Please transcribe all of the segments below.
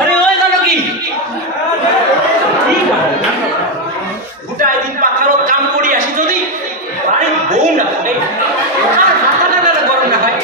আরে ওই জানো কি গোটা দিন পাখারত কাম করি আসি যদি আরে বউ না মাথা না গরম না হয়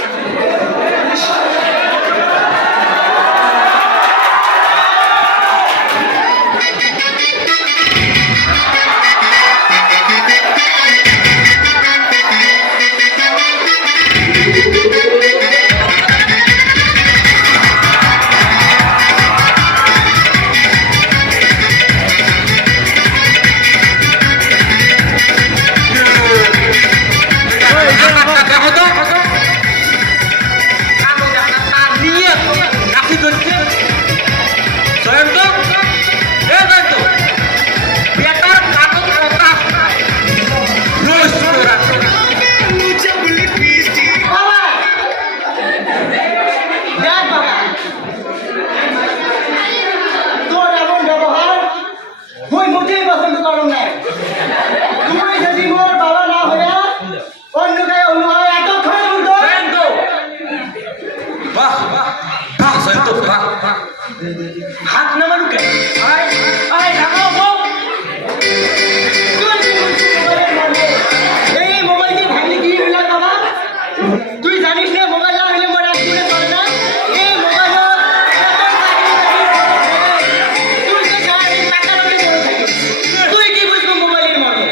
হাত নামানো কেন এই মোবাইল দিয়ে ভাঙলে কি হইল বাবা তুই জানিস না মোবাইল না হলে মনে আসলে চলে না এই মোবাইল তুই কি বুঝবো মোবাইলের মনে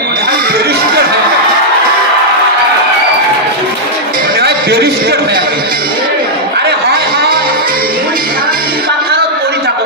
ব্যারিস্টার হয়ে আরে হয় হয় পাখারত পড়ি থাকো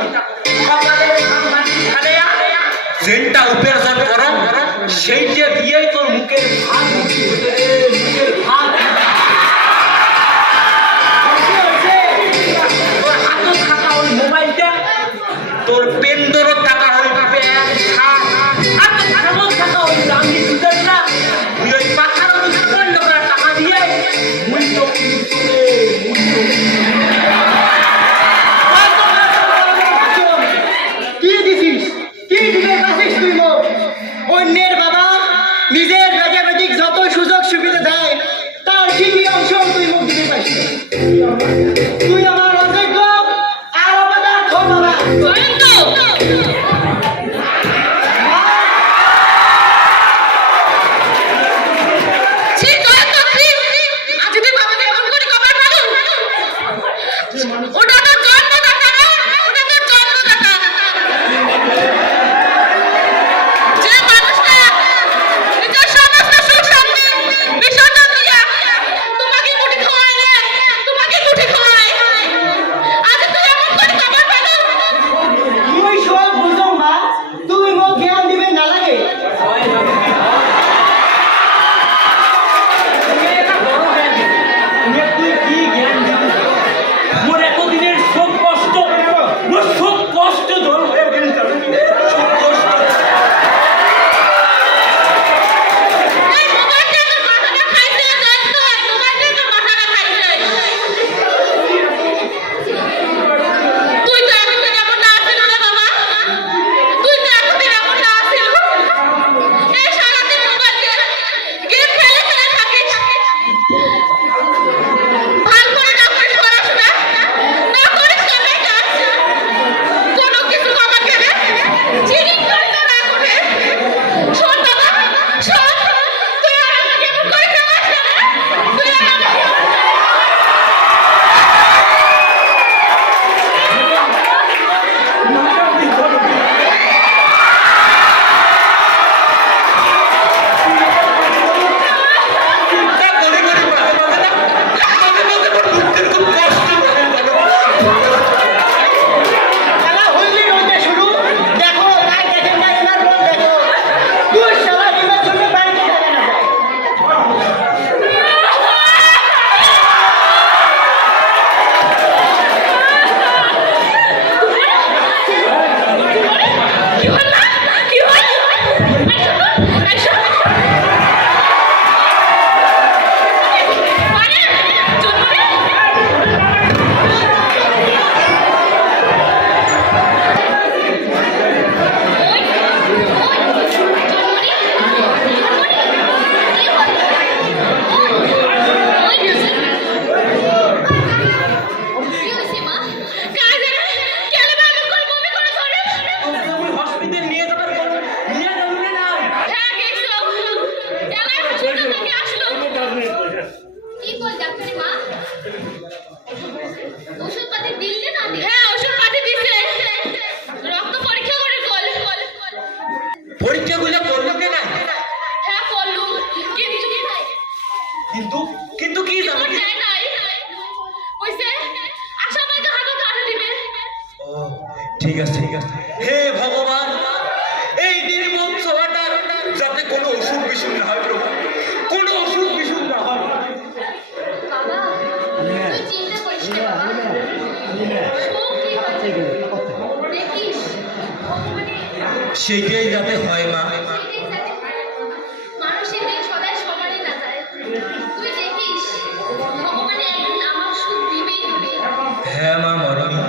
ঠিক আছে হে ভগবান, এই নির্মম সভাটার যাতে কোনো অসুখ বিসুখ না হয় প্রভু, কোনো অসুখ বিসুখ না হয়। বাবা তুই চিন্তা করিস না বাবা, সব ঠিক আছে, দেখিস ভগবানের সেইটাই যাতে হয় মা। সেটাই যাতে মানুষের দিন সদাই সমানই না যায়। তুই দেখিস ভগবানের একদিন আমার সুখ দিবেই দিবে। হ্যাঁ মা মরণী,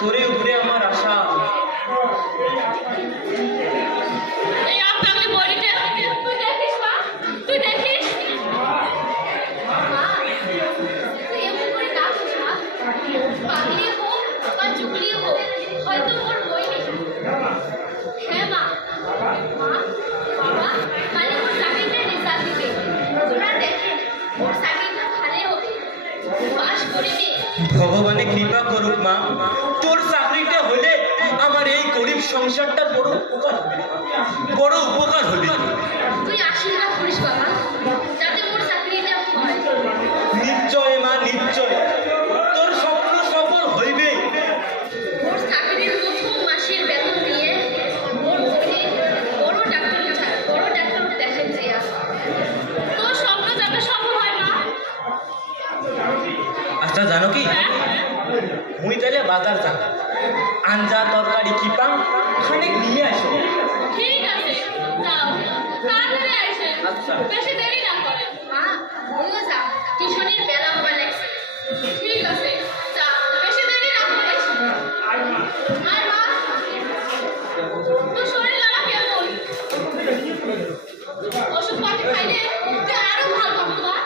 তোরে উপরে আমার আশা। এই আপনাকে বলিতে তুই দেখিস মা, তুই দেখিস মা, তুই এমন করে ডাকিস মা, পাগলি হোক বা চুগলি হোক, হয়তো ওর বই নেই। হ্যাঁ মা, বাবা কালে ওর চাকরিটা রেজাল্ট দিবে, ওরা দেখেন ওর চাকরিটা ভালো হবে, পাশ করে নে। ভগবানে কৃপা করুক মা, তোর চাকরিটা হলে আমার এই গরিব সংসারটা বড় উপকার হবে, বড় উপকার হবে। তুই আশীর্বাদ করিস বাবা যাতে ওর চাকরিটা হয়। নিশ্চয় মা, নিশ্চয় তোর স্বপ্ন সফল হইবে। ওর চাকরির প্রথম মাসের বেতন দিয়ে ওর বোনে বড় ডাক্তার দেখাই দিয়া তোর স্বপ্ন যাতে সফল হয় মা। আচ্ছা জানো কি, মুই তাহলে বাজার যাব, আঞ্জা তরকারি কি পাম খানিক নিয়ে আসো। ঠিক আছে যাও, তাড়াতাড়ি আইসে, আচ্ছা। বেশি দেরি না করে। মা বলিও যা, টিউশনির বেলা হবার লাগছে। ঠিক আছে যা, বেশি দেরি না করিস। আর মা তোর শরীর লাগা কেমন? ওষুধ পাতি খাইলে তুই আরো ভালো হবে মা।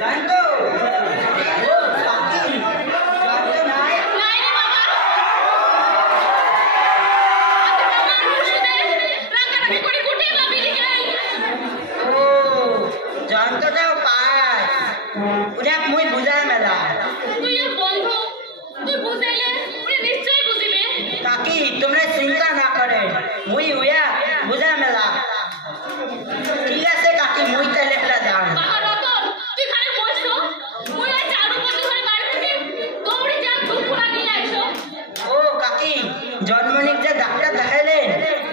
জানতো নাই রে বাবা, আতে বাবার ওষুধে রাগারাগি করে গুটিয়ে লাবিয়ে খাই। ও জানতোটাও পায় উনাক মুই বুঝাই মেলা তুই এর বন্ধু, তুই বুঝাইলে উনি নিশ্চয়ই বুঝিবে। কাকি তোমরা চিন্তা না করে মুই উয়া বুঝাই মেলা। ঠিক আছে কাকি, মুই তাহলে একটা যাম। বাবা রতন তুই খালি বসো, মুই ওই চারু বন্ধু ঘরে বাড়ি থেকে দৌড়ে যা দুপুরা নিয়ে আইসো। ও কাকি, জন্মনিক যে ডাক্তার দেখাইলেন?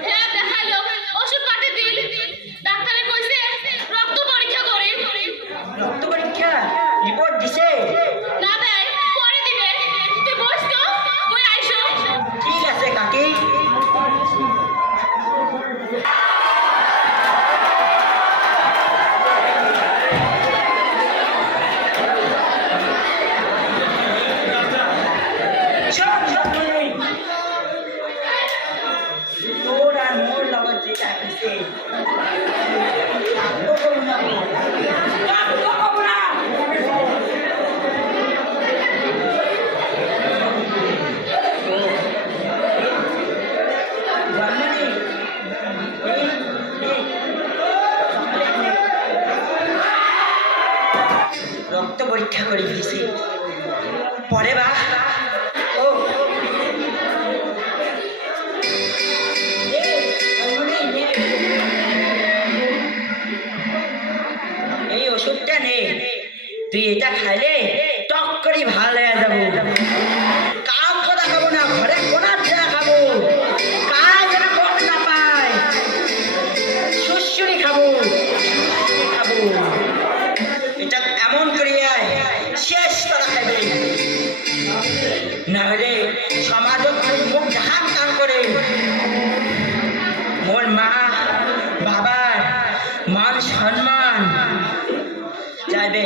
হ্যাঁ দেখাইলো, ওষুধ পাতি দিল, ডাক্তারে কইছে রক্ত পরীক্ষা করে। রক্ত পরীক্ষা রিপোর্ট দিছে? না দেয়, পরে দিবে, তুই বস তো, মুই আইসো। ঠিক আছে কাকি। শোন, জন্মনিক, তোর আর মোর লগত যেটা হইছে, কাকো কবো না, কাকো কবো না। জন্মনিক, রক্ত পরীক্ষা করে দিয়েছে পরে বা ও এই ওষুধটা নে, তুই এটা খাইলে টক করে ভালো হয়ে যাবো। কাম কথা খাবো না, ঘরে কোনার জায়গা খাবো, কাজ যেন কষ্ট না পায়, শুশুরি খাবো, খাবো। এটা এমন করিয়া শেষ করা খাবে, না হলে সমাজত মুখ ঢাক কাম করে মোর মা বাবার মান সম্মান যাবে।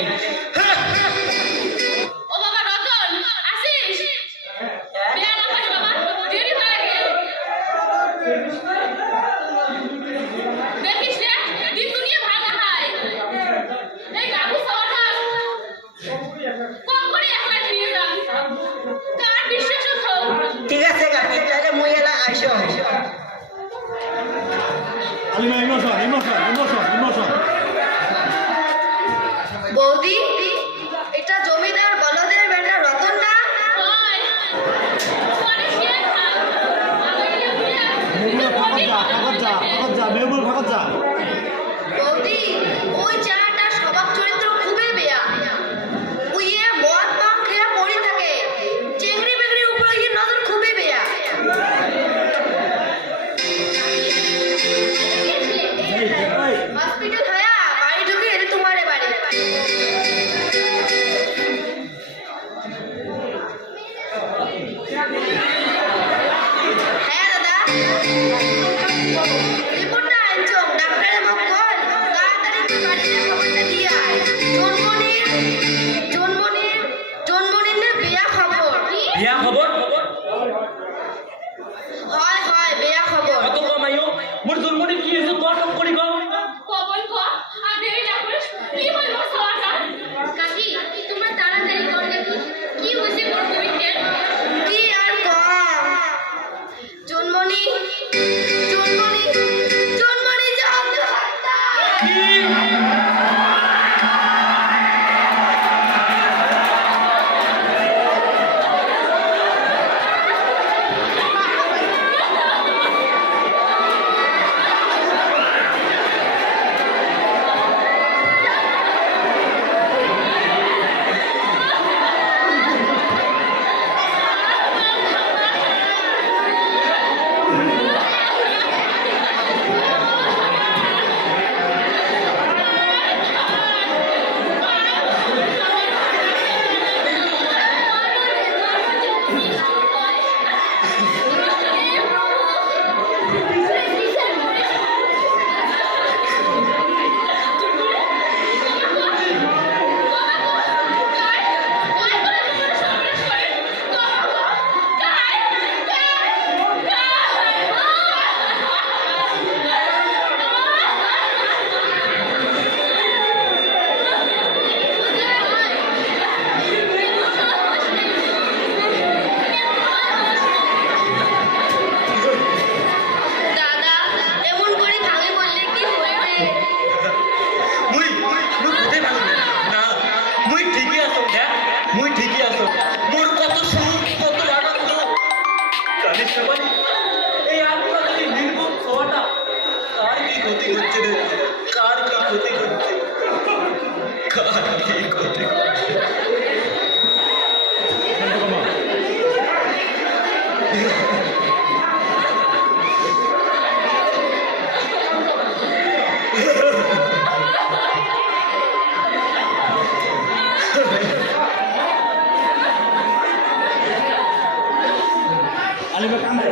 ও বাবা রতন আসিস? বিয়া না করে বাবা, দেরি হয়ে গেল। দেখিস রে, দিন দুনিয়া ভাঙা হয়। এই গাবু সওয়াটা কম করে একলা নিয়ে যা, কার বিশ্বাস হতো? ঠিক আছে কাকি, তাহলে মুই এলা আইসো। Alima, emotion. বৌদি, এটা জমিদার বলদের বেটা রতন না? হয়। পরে কে খায়? মেহবুল ভাগত যা। বৌদি, ওই চাটার স্বভাব চরিত্র খুবই বেয়া। উইয়ে মদ পান খেয়ে পড়ে থাকে, চেংড়ি বেগড়ি হ্যাঁ দাদা, রিপোর্টটা আনছো, ডাক্তারের মুখ খোল, তাড়াতাড়ি তুই বাড়িতে খবরটা দিয়ে আয়। জন্মনির বেয়া খবর। বিয়া খবর হয় বেয়া খবর। কত কম আইও মোর জন্মনি কি হয়েছে তোর কাম করি কম খবর ক, আর দেরি না করিস, কি বলবো সবাটা? কাকি, তোমরা তাড়াতাড়ি কর দেখি, কি হয়েছে মোর বইতে? কি আর কম, জন্মনি যাও কি দাদা, এমন করে ভাঙে বললে কি হইবে? মুই কোথায় ভালো না মুই ঠিকই আছো দেখ মুই ঠিকই আছো মোর কত সুখ কত আনন্দ জানিস না মানে এই আজকাল এই নির্মম ছোঁয়াটা কার কি ক্ষতি হচ্ছে রে কার কি ক্ষতি হচ্ছে কার কি ক্ষতি হচ্ছে আলিমা কান্দে